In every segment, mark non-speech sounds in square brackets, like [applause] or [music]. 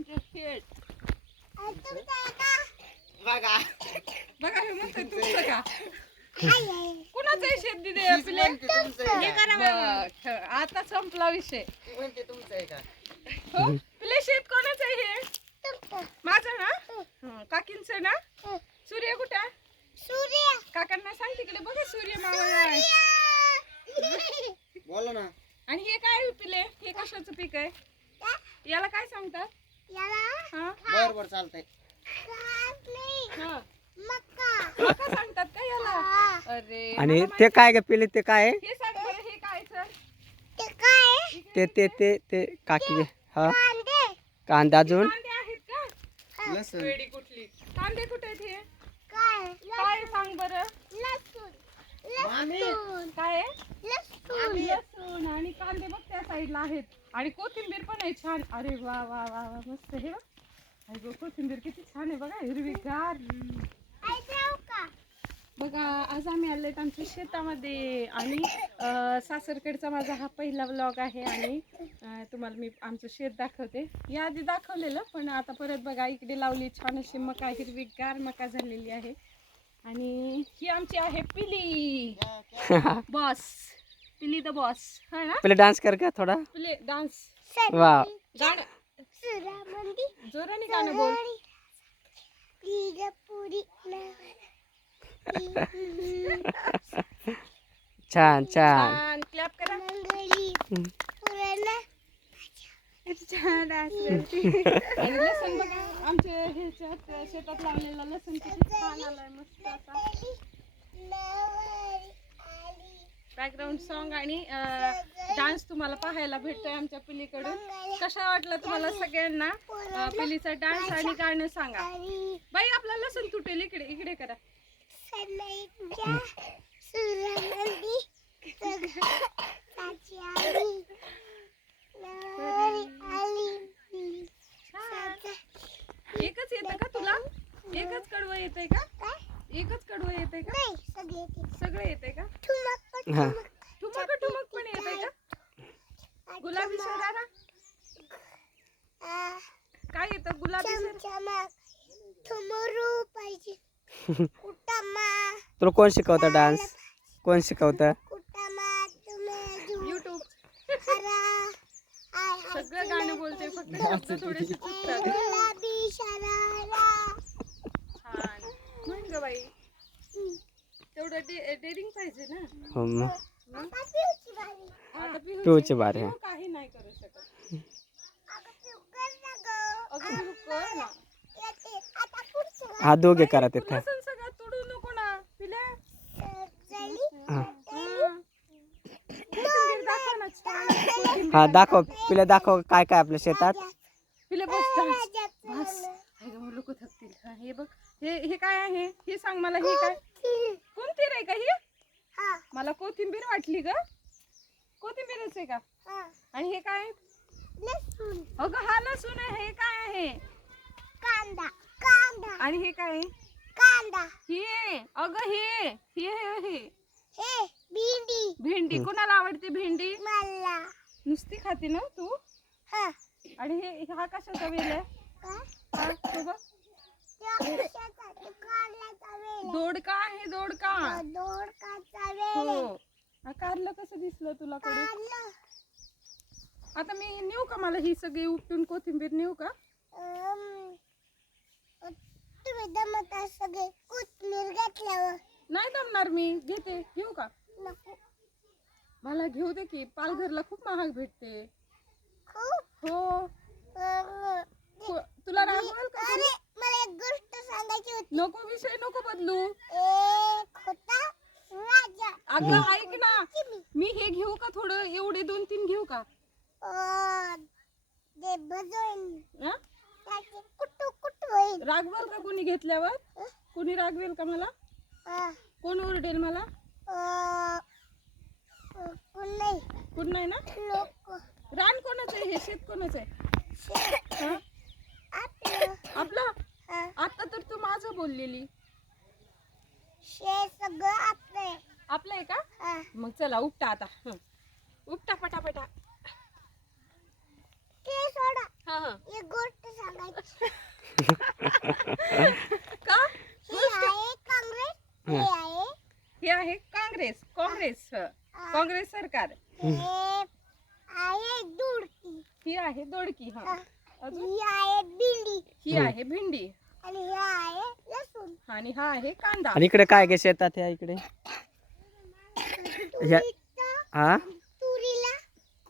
आमचं शेत बघा. बघा हे म्हणतोय तुमचं का कुणाचं आहे शेत दिदे तीच पिले म्हणते तुमचं आहे हे? करा बघ. आता संपला विषय. म्हणते तुमचं आहे का? हो पिले शेत कोणाचं आहे हे? माझं ना? हं, काकींचं ना? सूर्य कुठं सूर्य. काकांना सांग तिकडे बघा सूर्य मावळ आहे. बोला ना. आणि हे काय आहे पिले? हे कशाचं पीक आहे? याला काय सांगतात? हा बर बर चालतंय. हा. मका सांगतात का याला. अरे आणि ते काय ग पिले ते काय? आहे? माहित- हे सांग बरं हे काय सर? ते काय? ते ते ते ते काकी हा. कांदे. कांदा अजून? कांदे आहेत का? लसूण. वेडी कुठली? कांदे कुठे आहेत हे? काय? काय सांग बरं. लसूण. काय आहे? लसूण. आणि कांदे बघ त्या साईडला आहेत. आणि कोथिंबीर पण आहे छान. अरे वा वा वा वा मस्त हे बघ. कोथिंबीर किती छान आहे बघा हिरवीगार. बघा आज आम्ही आलोय आमच्या शेतामध्ये. आणि सासरकडचा माझा हा पहिला व्लॉग आहे आणि तुम्हाला मी आमचं शेत दाखवते. याआधी दाखवलेलं पण आता परत बघा इकडे लावली छान अशी मका हिरवीगार मका झालेली आहे. आणि ही आमची आहे पिली. [laughs] बॉस. पिली द बॉस. हा ना? पहिले डान्स कर का थोडा? पिले डान्स. वा. गाणं. सुरामंदी जोराने गाणं बोल. छान छान. छान. क्लॅप करा. छान डान्स [laughs] आणि लसण बघा. आमच्या ह्याच्यात शेतात लावलेलं लसूण किती छान आलाय मस्त असा बॅकग्राऊंड सॉन्ग आणि डान्स तुम्हाला पाहायला भेटतोय आमच्या पिलीकडून. कशा वाटलं तुम्हाला सगळ्यांना? पिलीचा डान्स आणि गाणं सांगा. बाई आपला लसूण तुटेल. इकडे इकडे करा सनईच्या सुरामंदी साची आली नवरी आली छान एकच येतं का तुला एकच कडवं येतंय का काय एकच कडवं येतंय का नाही सगळे ते सगळं येतंय का ठुमक पण हा. ठुमक ठुमक ठुमक पण येतंय का गुलाबी शरारा आ, काय येतं गुलाबी शरारा चमचमक ठुमरू पाहिजे कुटमा तुला कोण शिकवतं डान्स कोण शिकवतं कुटमा तुम्ही युट्यूब खरा आय हाय सगळं गाणं बोलते फक्त शब्द थोडेसे चुकतात गुलाबी शरारा. छान. म्हण ग बाई तेवढं डेअरिंग पाहिजे ना. हो मग. आता पिऊची बारी. आता पिहूची- पिऊची बारी, हा. पिहू काही नाही करू शकत. अगं पिऊ कर ना गं. अगं पिहू कर ना. येते. आता पुढचं हा दोघे करा तू तिथं लसूण सगळं तोडू नको ना पिल्या चली हा. दाखव. पिले दाखव काय काय आपल्या शेतात. पिले बस डान्स बस. लोक थकतील. हा, हे बघ हे हे काय आहे? हे सांग मला हे काय? कोणती रे का ही? हा मला कोथिंबीर वाटली ग. कोथिंबीरच आहे का? हा आणि हे काय? अगं हा लसूण आहे हे काय आहे? कांदा कांदा आणि हे काय? आहे? कांदा. हे अगं हे हे हे हे. भेंडी. भेंडी कोणाला आवडते भेंडी? मला. नुसती खाते ना तू? हा. आणि हे हा कशाचा वेल आहे? हा, तो बघ. दोडका आहे दोडका. हो हा. कारलं कसं दिसलं तुला कडे? कारलं. आता मी नेऊ का मला ही सगळी उपटून कोथिंबीर नेऊ का? तुम्ही दमत सगळे. कोथमीर घातल्यावर. नाही जमणार मी. घेते. घेऊ का? नको. मला घेऊ दे की. पालघरला खूप महाग भेटते. खूप. हो. अं, को- तुला रागवल का अरे कोणी? मला एक गोष्ट सांगायची होती. नको विषय नको बदलू. एक होता राजा. अगं ऐक ना. चिमी. मी हे घेऊ का थोडं? एवढे दोन तीन घेऊ का? अं, ते भजन हा? त्याचे कुटू कुटू होईल? रागवाल का कोणी घेतल्यावर? कोणी रागवेल का मला? कोण ओरडेल मला? कोण नाही ना? लोक रान कोणाचं आहे? हे शेत कोणाचं आहे? हा? आपलं? आता तर तू माझं बोललेली. सगळं आपलं आहे. आपलं आहे का? मग चला उपटा आता. हं. उपटा पटापटा. ते सोडा हा हा. एक गोष्ट सांगा [laughs] का? हे. आहे. हे आहे काँग्रेस काँग्रेस हं. काँग्रेस सरकार. हे आहे दुडकी. ही आहे दोडकी हा. अजून? ही आहे बिंडी ही आहे भेंडी. आणि हे आहे लसूण. आणि हा आहे कांदा. आणि इकडे काय गे शेतात ह्या इकडे? ह्या हा तुरीला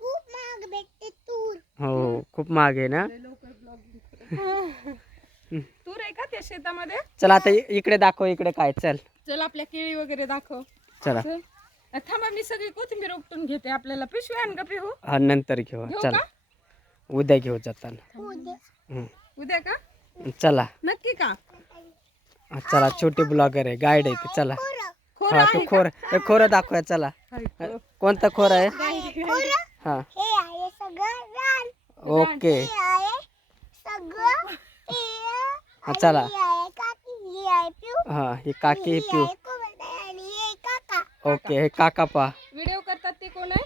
खूप महाग भेटते तूर. हो खूप महाग आहे ना? तूर आहे का त्या शेतामध्ये? चला आता इकडे दाखव इकडे काय चल. चल आपल्या केळी वगैरे दाखव. चला. चल. थांबा मी सगळी कोथिंबीर उपटून घेते आपल्याला. पिशवी आण का पिहू. हा नंतर घेऊ. घेऊ चला. का? उद्या घेऊ जाताना. उद्या. हं. उद्या का? चला. नक्की का? हा, चला छोटे ब्लॉगर आहे गाईड आहे ते. चला. खोरं खोरं हा आहे तू खोर हे खोरं दाखवूया चला? कोणतं खोर आहे? हा. हे आहे सगळं रान. ओके हे आहे सगळं हे हा चला. ही ही हा ही काकी ही ही पिऊ. हे ओके हे काका पा व्हिडिओ करतात ते कोण आहे?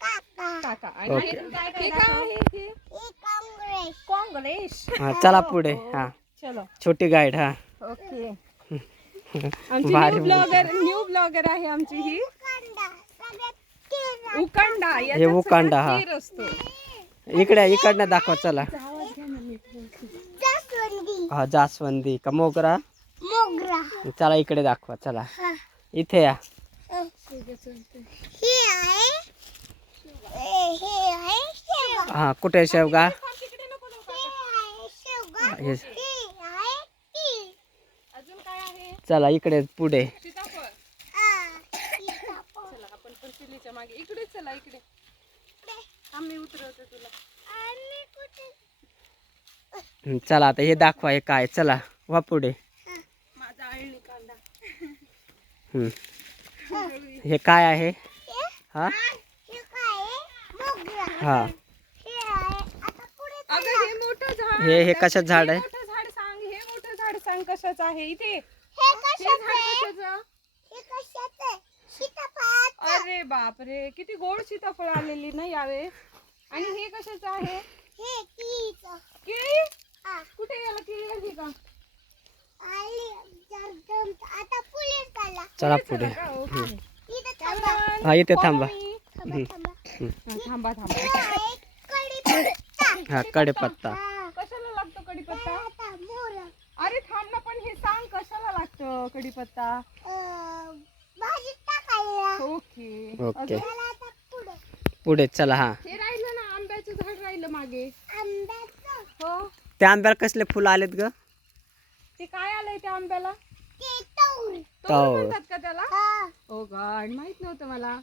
काका. काका. आणि ओके. हे हे काय आहे हे हे काँग्रेस काँग्रेस हा चला पुढे हा. चलो. छोटी गाईड हा. ओके. आमची भारी न्यू ब्लॉगर न्यू ब्लॉगर आहे आमची ही. उकांडा याच्यात उकांडा, हा. तीर असतो. इकडे इकडनं दाखव चला. हा जास्वंदी का मोगरा मोगरा चला इकडे दाखवा चला हा. इथे या हे आहे हे हे आहे शेवगा हा कुठे शेवगा हे आहे शेवगा हे हे आहे तीळ अजून काय आहे चला इकडे पुढे आ, सीताफळ. चला आपण पण पिल्लीच्या मागे इकडे चला इकडे आम्ही उतरवतो तुला आणि कुठे चला आता हे दाखवा हे काय चला वा पुढे. माझा आळणी कांदा. हं. हे काय आहे? हे? हा. हे काय आहे? मोगरा हा हे हे मोठं झाड हे हे कशात झाड हे आहे मोठं झाड सांग हे मोठं झाड सांग कशाचं आहे इथे. हे हे कशाचं कशाचं हे कशाचं अरे बापरे किती गोड सीताफळ आलेली ना यावेळेस. आणि हे कशाचं आहे? हे केळीचं केळी आ, कुठे याला केळी का? आली जर जम- आता पुढे चला. चला पुढे का? ओके. इथं थांबा. हा इथे थांबा. थांबा थांबा. हा, थांबा थांबा. हे आहे कढीपत्ता. हा कडेपत्ता. हा. कशाला लागतो कडीपत्ता? आता मोहरा. अरे थांब ना पण हे सांग कशाला लागतं कडीपत्ता? अं, भाजीत टाकायला. ओके. ओके. अजून? चला आता पुढे. पुढे चला हा हे राहिलं ना आंब्याचं झाड राहिलं मागे. आंब्याचं. हो. त्या आंब्याला कसले फुलं आलेत ग? ते काय आलंय त्या आंब्याला. म्हणतात का त्याला? हा. ओ गॉड माहीत नव्हतं मला.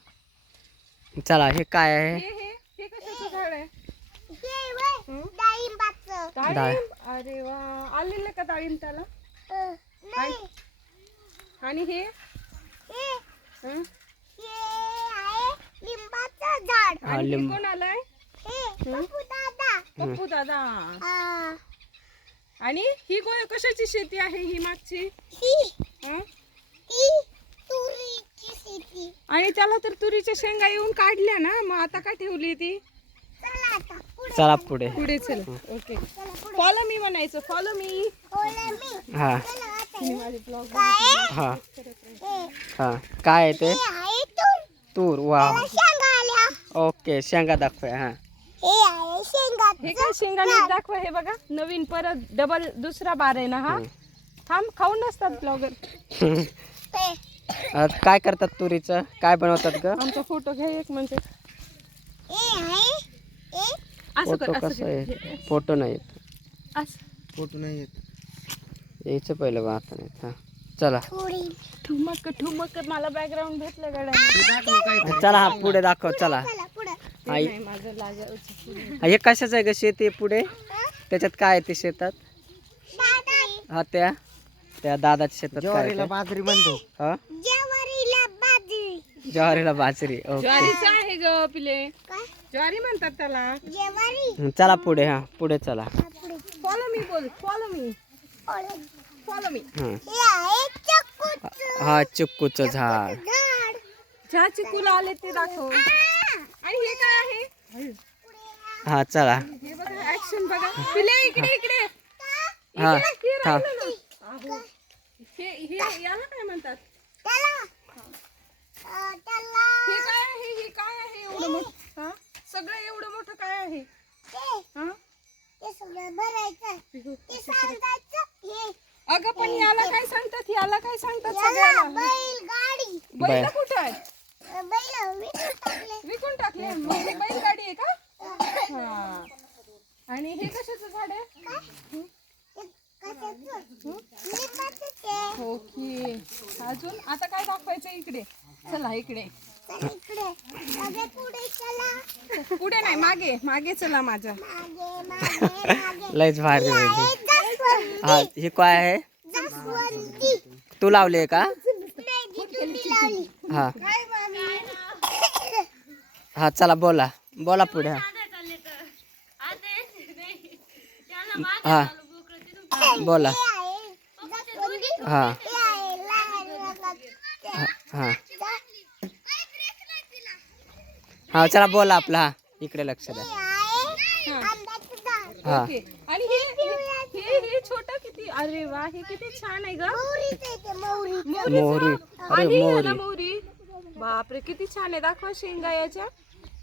चला हे काय आहे? हे हे हे कशाचं झाड आहे? हे वय हं? डाळिंबाचं. डाळिंब? अरे वा आलेलं का डाळिंब त्याला? आणि हे? हे हं? हे आहे लिंबाचं झाड. हा आणि हे लिंब. कोण आलाय? हे पप्पू दादा. आणि ही गो कशाची शेती आहे ही मागची? ही. हं? ती तुरीची शेती. आणि त्याला तर तुरीच्या शेंगा येऊन काढल्या ना मग आता का ठेवली ती? चला आता पुढे चला पुढे. पुढे चल. ओके. फॉलो मी म्हणायचं. फॉलो मी हा. चला आता मी हे. माझे ब्लॉग काय? हा. हे. हा. काय आहे ते? हे तूर. तूर वा त्याला शेंगा आल्या. ओके शेंगा दाखवूया हा. हे हे काय शेंगा नीट दाखव हे बघा. नवीन परत डबल दुसरा बार आहे ना हा. थांब खाऊन नसतात ब्लॉगर [laughs] काय करतात तुरीचं? काय बनवतात ग? आमचा फोटो घ्या एक म्हणजे. असं फोटो कर कसं असं आहे. फोटो नाही येत. असं. फोटो नाही येत. यायचं पहिलं बा आता नाही हा चला. ठुमक ठुमक मला बॅकग्राऊंड भेटलं गड्या. चला. हा पुढे दाखव चला. चला पुढे. हा, कशाचं आहे ग शेती पुढे? त्याच्यात काय आहे ते शेतात? दादा हा त्या. त्या दादाच्या शेतात काय? बाजरी म्हणतो. हा? ज्वारीला बाजरी. ज्वारीला बाजरी ओके. ज्वारीचं आहे ग पिले. काय? ज्वारी म्हणतात त्याला. ज्वारी? चला पुढे हा पुढे चला. फॉलो मी बोल फॉलो मी. फॉलो मी हं. हे चक्कूचं हा झाड. ज्या चिकूला आले ते दाखव. आणि हे काय आहे. हा चला. हे बघा ऍक्शन बघा. पिले इकडे इकडे. हा हे हा. राहिलं ना. अहो. हे हे याला काय म्हणतात? हे काय आहे? हे काय आहे? एवढं मोठं? हा? सगळं एवढं मोठं काय आहे? हा? ते सगळं भरायचं. ते सांगायचं हे. अगं पण याला काय सांगतात? याला काय सांगतात याला सगळ्याला बैल गाडी बैल बैल. कुठं आहे? बैल विकून टाकले. विकून टाकले. मग हे बैलगाडी आहे का? हा. आणि हे कशाचं झाड आहे? ओके. अजून? आता काय दाखवायचं इकडे? चला इकडे. तर इकडे. मागे पुढे नाही मागे. मागे चला माझ्या मागे मागे मागे. लयच भारी हा हे काय आहे? तू लावले का? नाही जिजूनी लावली. हा. हा चला बोला. बोला पुढे. हा. हा बोला. हे. आहे हा. हे आहे हा हा हा चला बोला आपला. हा इकडे लक्ष द्या. हे आहे अरे वा हे किती छान आहे मोहरी. अरे, आणि मोहरी. बापरे किती छान आहे. दाखवा शेंगा याच्या.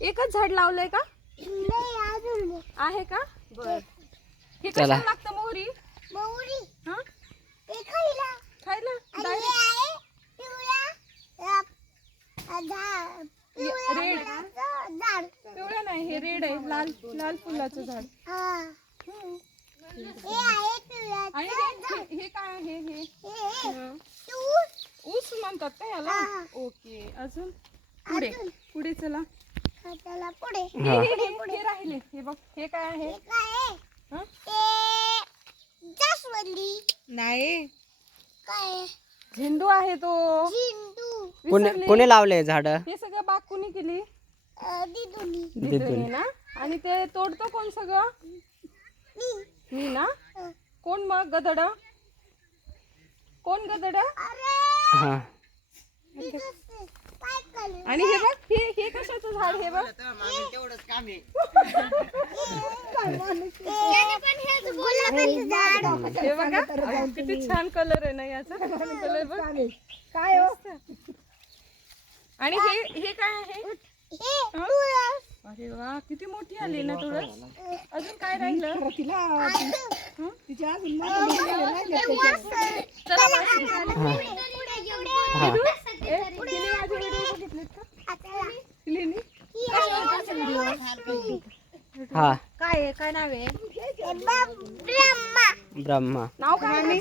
एकच झाड लावलंय का? नाही अजून नाही. आहे का? बर. हे चला. कशाला लागतं मोहरी हा? ते खायला? हे पिवळ्या रेड. पिवळं नाही हे रेड आहे. लाल लाल फुलाचं झाड हा. हम्म. हे आहे आणि पिवळ्याचं हे झाड हे- हे काय आहे हे. ऊस म्हणतात का याला? हा. ओके अजून? पुढे अजून. पुढे. चला. हा, त्याला पुढे. हे हा हे- हे- हे राहिले. हे बघ हे काय आहे? हे काय आहे? हं? ते जास्वंदी. नाही. काय आहे? झेंडू आहे तो. झेंडू. कोणी विसरले. कोणी लावले झाड? हे सगळं बाग कोणी केली. अ, दिदुनी. दिदूने ना? आणि ते तोडतो कोण सगळं? मी. मी ना? अ, कोण मग गदड? कोण गदड हा? आणि हे बघ हे हे कशाचं झाड हे बघ? त्याने पण हेच गुलाबाचं झाड? हे बघा किती छान कलर आहे ना याचा. [laughs] कलर बघ. काय आणि हे हे काय आहे? हे हं? अरे वा किती मोठी आली ना तुळस अजून काय राहिलं? हं? ते वासर. चला वाशी. पुढे, पुढे, पुढे. हा. ए, हिने माझे व्हिडिओ बघितलेत का? आता हिने ही आहे हा काय आहे? काय नाव आहे? हे ब्रह्मा. ब्रह्मा. नाव काय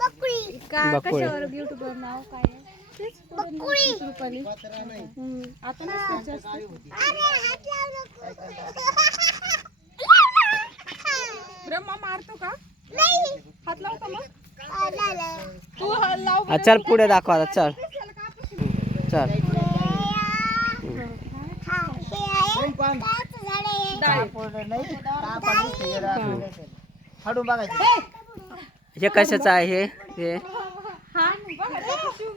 बकुळी. बकुळे. युट्यूबवर नाव काय रुपाली आता ब्रह्मा मारतो का हात लाव का मग तू लाव चल पुढे दाखव आता चल. चल. हे हे कशाचं आहे हे? हे?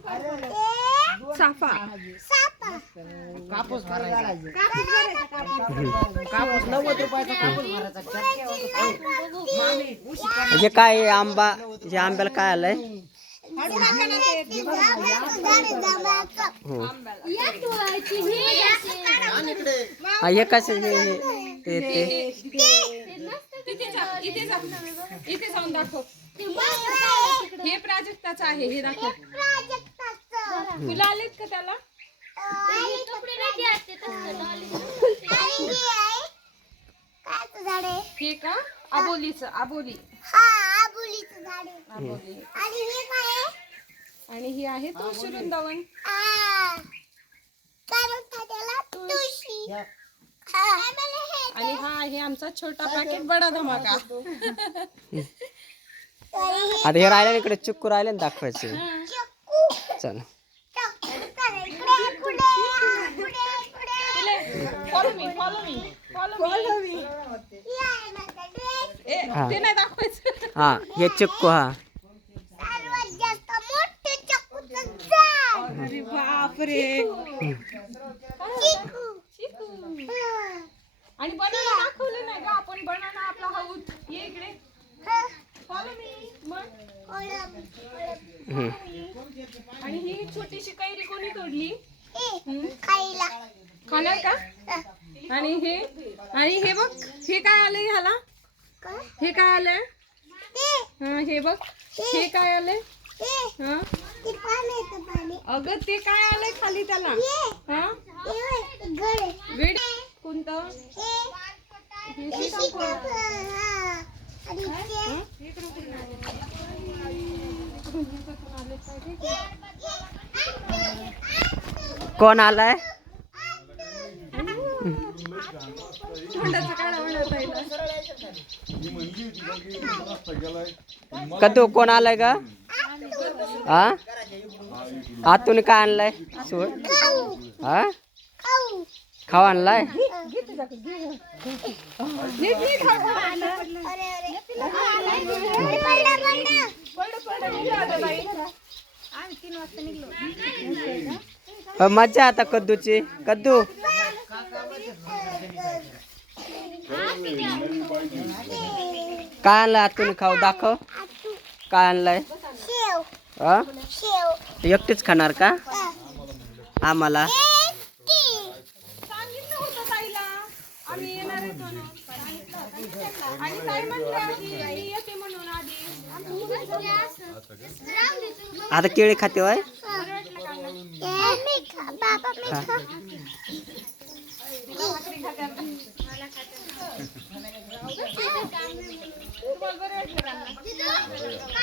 हे सापा. कापूस भरायचा. कापूस नव्वद रुपयाचा कापूस भरायचा. हे काय आंबा? हे आंब्याला काय आलंय. हो. ही. हा हे कसं हे हे- ते? ते इथे जा इथे जा. इथे जाऊन दाखव. हे आहे. हे प्राजक्ताचं आहे हे दाखव. फुलं आलेत का त्याला? हे? हे का? आबोलीचं आबोली. हा. आबोली. आणि हे काय आहे? आणि ही आहे तुळशी. वृंदावन. हा. हे आणि हा आहे आमचा छोटा पॅकेट बडा धमाका. हे आता हे राहिले इकडे चिक्कू राहिले ना दाखवायचे. चक्कू. चल चक्कू. चला, इकडे, पुढे, हा, पुढे, पुढे. Follow me follow me follow me हे. ए ते नाही दाखवायचं हा हे चिक्कू हा. अरे बापरे चिकू. चिकू. आणि बनाना दाखवलं नाही का आपण बनाना आपला हाऊत ये इकडे हा. मग हम्म. आणि ही छोटीशी कैरी कोणी तोडली हम्म. खाणार का आणि हे आणि हे बघ हे काय आलंय ह्याला? हे काय आलंय? हा हे बघ हे काय आलंय? हा? ते अगं ते काय आलंय खाली त्याला? हा? वेड कोणतं? कोण आलाय? तोंडाचं कोण आलाय का हा आतून काय आणलाय? सोड. हा खाव आणलाय? आता मजा आता कद्दूची. कद्दू. काय आणलाय आतून खाऊ? दाखव. काय आणलाय? हा? एकटीच खाणार का. आम्हाला. आता केळी खाते वय हे मी खा बाबा मी खा तुम्हाला बरं वाटलं का?